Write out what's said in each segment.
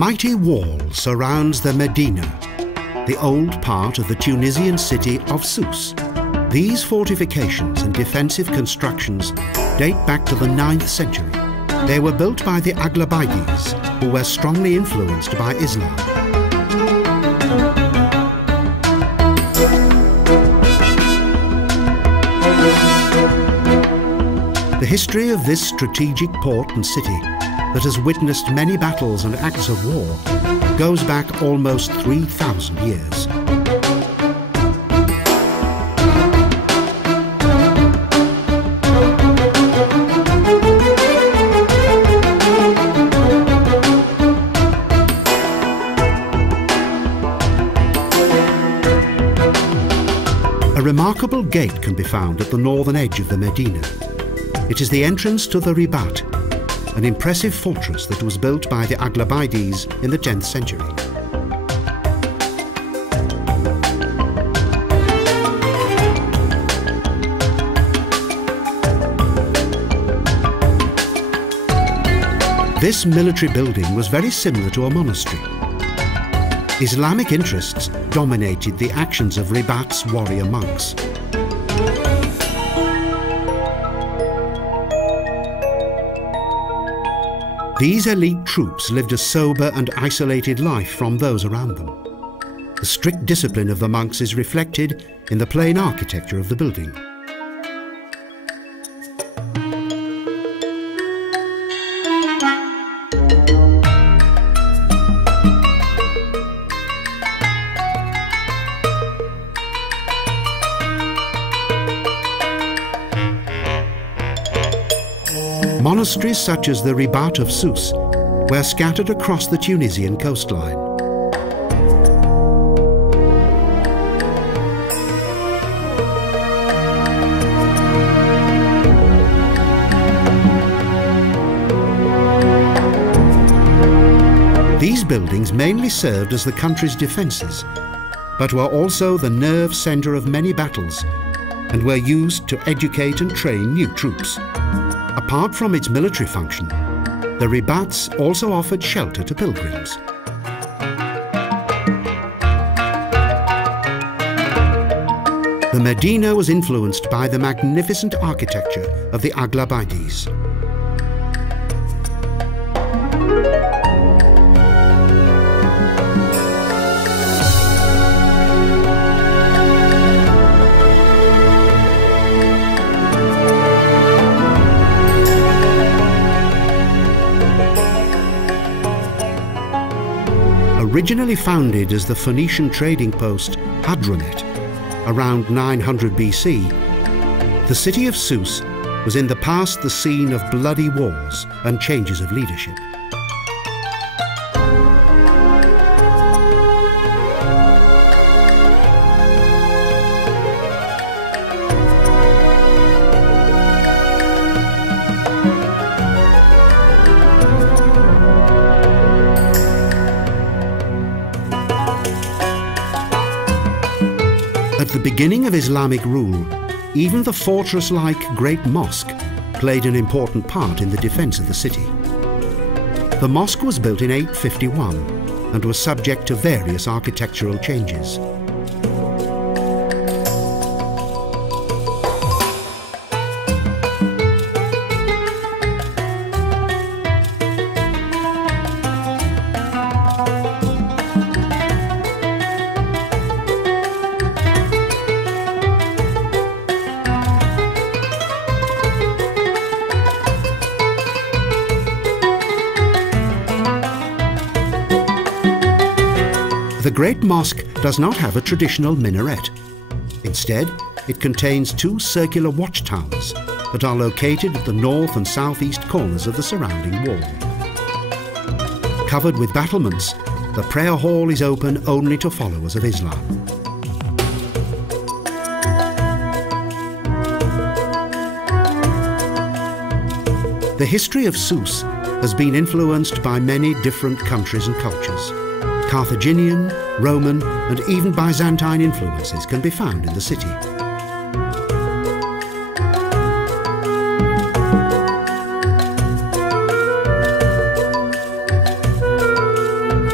mighty wall surrounds the Medina, the old part of the Tunisian city of Sousse. These fortifications and defensive constructions date back to the 9th century. They were built by the Aghlabides, who were strongly influenced by Islam. The history of this strategic port and city that has witnessed many battles and acts of war goes back almost 3,000 years. A remarkable gate can be found at the northern edge of the Medina. It is the entrance to the Ribat, an impressive fortress that was built by the Aghlabides in the 10th century. This military building was very similar to a monastery. Islamic interests dominated the actions of Ribat's warrior monks. These elite troops lived a sober and isolated life from those around them. The strict discipline of the monks is reflected in the plain architecture of the building. Monasteries such as the Ribat of Sousse were scattered across the Tunisian coastline. These buildings mainly served as the country's defences, but were also the nerve centre of many battles and were used to educate and train new troops. Apart from its military function, the Ribats also offered shelter to pilgrims. The Medina was influenced by the magnificent architecture of the Aghlabides. Originally founded as the Phoenician trading post Hadramawt around 900 BC, the city of Sousse was in the past the scene of bloody wars and changes of leadership. At the beginning of Islamic rule, even the fortress-like Great Mosque played an important part in the defense of the city. The mosque was built in 851 and was subject to various architectural changes. The Great Mosque does not have a traditional minaret. Instead, it contains two circular watchtowers that are located at the north and southeast corners of the surrounding wall. Covered with battlements, the prayer hall is open only to followers of Islam. The history of Sousse has been influenced by many different countries and cultures. Carthaginian, Roman, and even Byzantine influences can be found in the city.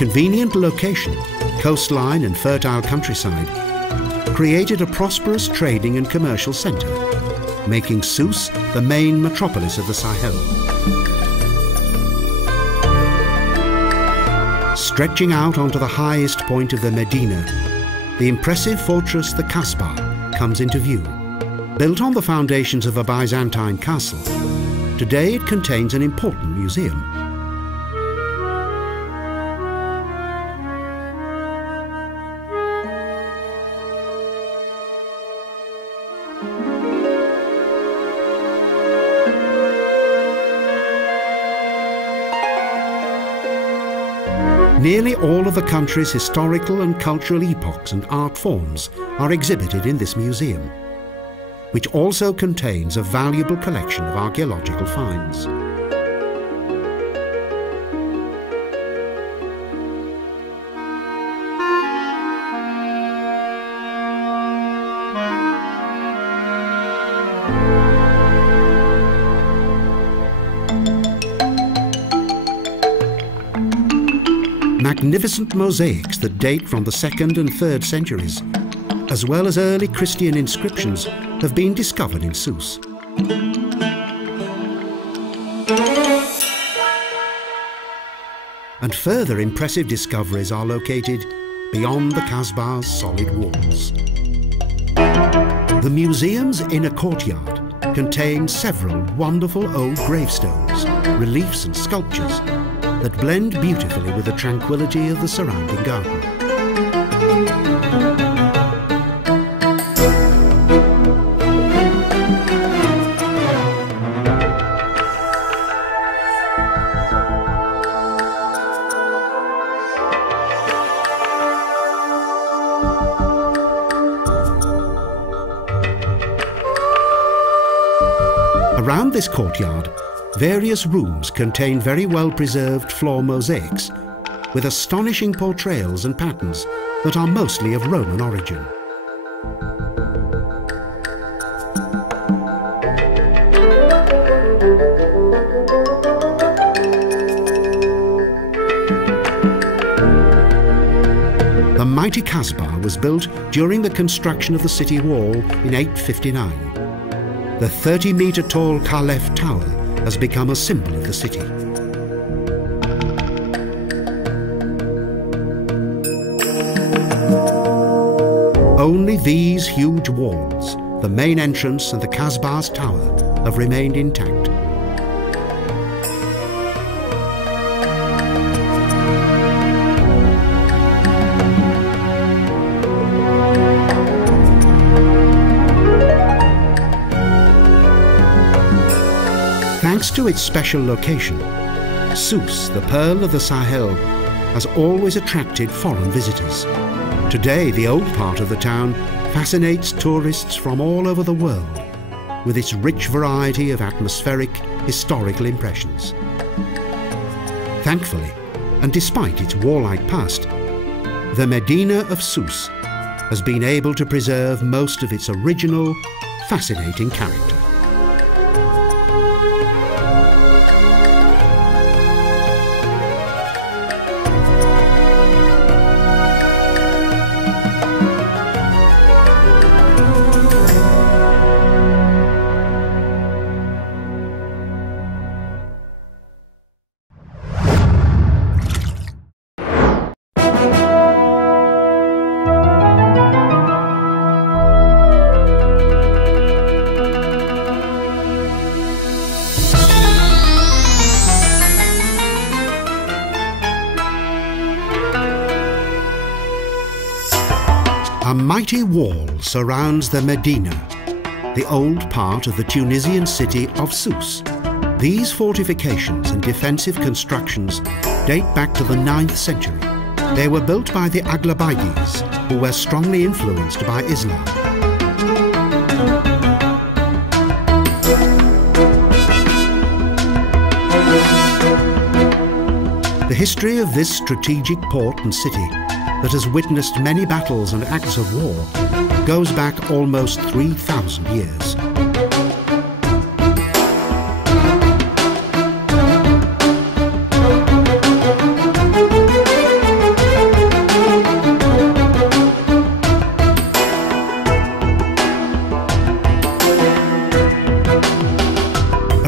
convenient location, coastline and fertile countryside, created a prosperous trading and commercial centre, making Sousse the main metropolis of the Sahel. Stretching out onto the highest point of the Medina, the impressive fortress the Kasbah comes into view. Built on the foundations of a Byzantine castle, today it contains an important museum. Nearly all of the country's historical and cultural epochs and art forms are exhibited in this museum, which also contains a valuable collection of archaeological finds. Magnificent mosaics that date from the 2nd and 3rd centuries, as well as early Christian inscriptions, have been discovered in Sousse. And further impressive discoveries are located beyond the Kasbah's solid walls. The museum's inner courtyard contains several wonderful old gravestones, reliefs and sculptures that blend beautifully with the tranquility of the surrounding garden. Around this courtyard, various rooms contain very well-preserved floor mosaics with astonishing portrayals and patterns that are mostly of Roman origin. The mighty Kasbah was built during the construction of the city wall in 859. The 30-metre-tall Khalef Tower has become a symbol of the city. Only these huge walls, the main entrance and the Kasbah's tower, have remained intact. Thanks to its special location, Sousse, the pearl of the Sahel, has always attracted foreign visitors. Today, the old part of the town fascinates tourists from all over the world with its rich variety of atmospheric, historical impressions. Thankfully, and despite its warlike past, the Medina of Sousse has been able to preserve most of its original, fascinating character. A mighty wall surrounds the Medina, the old part of the Tunisian city of Sousse. These fortifications and defensive constructions date back to the 9th century. They were built by the Aghlabides, who were strongly influenced by Islam. The history of this strategic port and city that has witnessed many battles and acts of war goes back almost 3,000 years.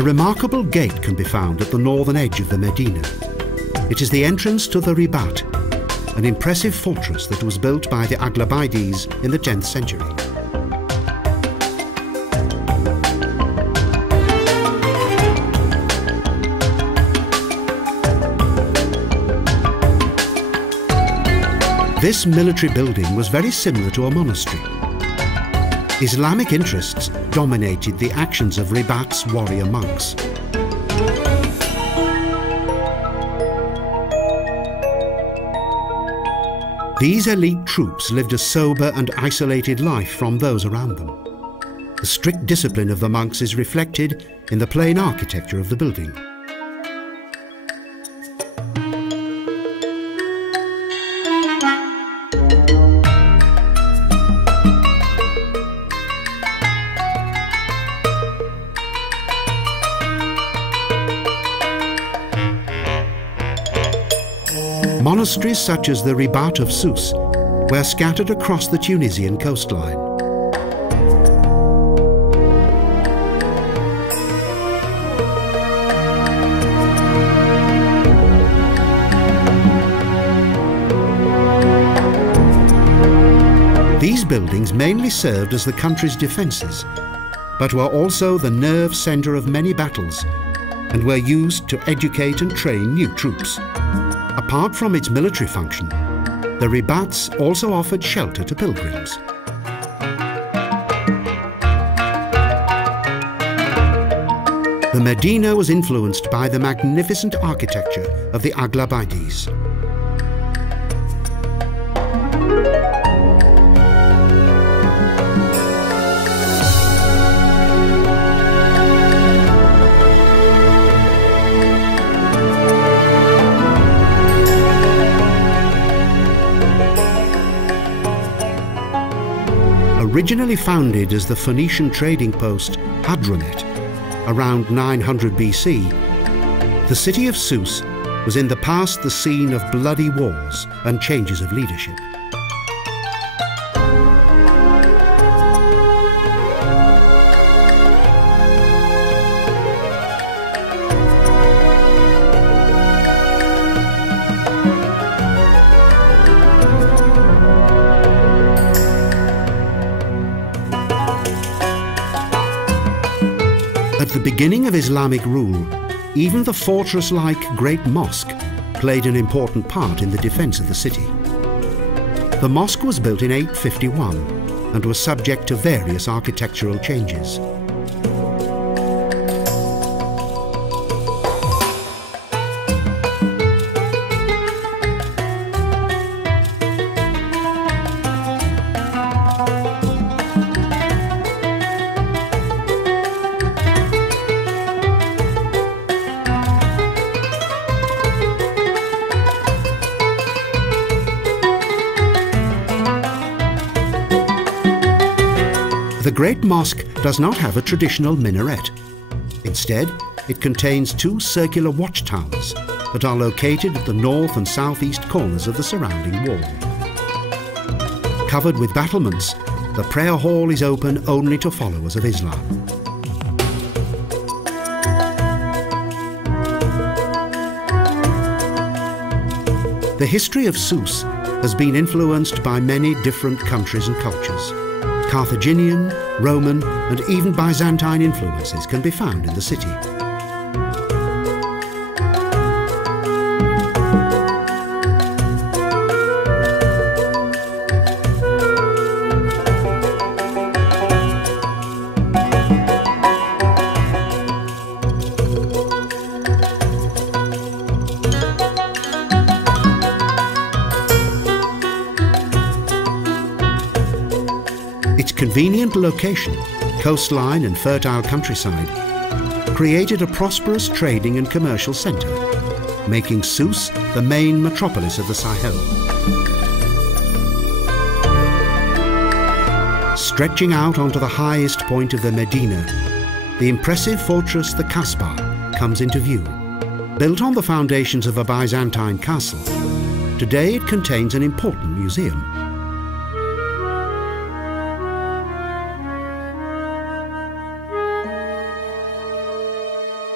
A remarkable gate can be found at the northern edge of the Medina. It is the entrance to the Ribat, an impressive fortress that was built by the Aghlabides in the 10th century. This military building was very similar to a monastery. Islamic interests dominated the actions of Ribat's warrior monks. These elite troops lived a sober and isolated life from those around them. The strict discipline of the monks is reflected in the plain architecture of the building. Monasteries such as the Ribat of Sousse were scattered across the Tunisian coastline. These buildings mainly served as the country's defences, but were also the nerve centre of many battles and were used to educate and train new troops. Apart from its military function, the Ribats also offered shelter to pilgrims. The Medina was influenced by the magnificent architecture of the Aghlabides. Originally founded as the Phoenician trading post Hadramaut around 900 BC, the city of Sousse was in the past the scene of bloody wars and changes of leadership. At the beginning of Islamic rule, even the fortress-like Great Mosque played an important part in the defense of the city. The mosque was built in 851 and was subject to various architectural changes. The Great Mosque does not have a traditional minaret. Instead, it contains two circular watchtowers that are located at the north and southeast corners of the surrounding wall. Covered with battlements, the prayer hall is open only to followers of Islam. The history of Sousse has been influenced by many different countries and cultures. Carthaginian, Roman, and even Byzantine influences can be found in the city. Its convenient location, coastline and fertile countryside, created a prosperous trading and commercial centre, making Sousse the main metropolis of the Sahel. Stretching out onto the highest point of the Medina, the impressive fortress the Kasbah comes into view. Built on the foundations of a Byzantine castle, today it contains an important museum.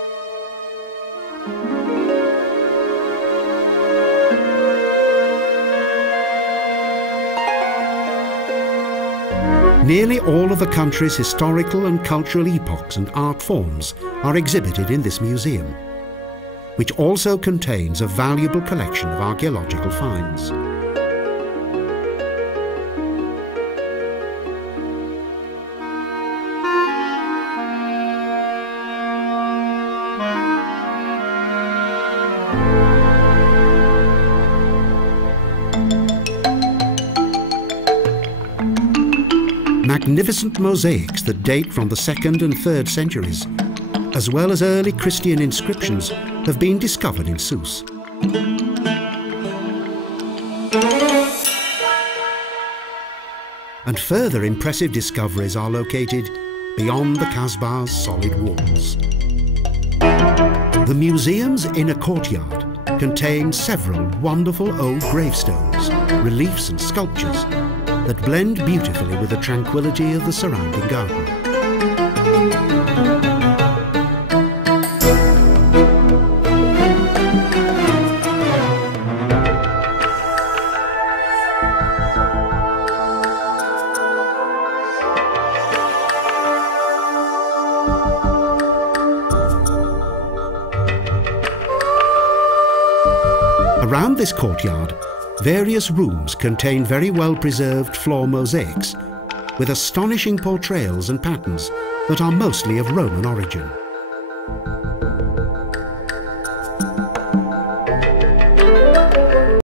Nearly all of the country's historical and cultural epochs and art forms are exhibited in this museum, which also contains a valuable collection of archaeological finds. Magnificent mosaics that date from the 2nd and 3rd centuries, as well as early Christian inscriptions, have been discovered in Sousse. And further impressive discoveries are located beyond the Kasbah's solid walls. The museum's inner courtyard contains several wonderful old gravestones, reliefs and sculptures that blend beautifully with the tranquility of the surrounding garden. Around this courtyard, various rooms contain very well-preserved floor mosaics with astonishing portrayals and patterns that are mostly of Roman origin.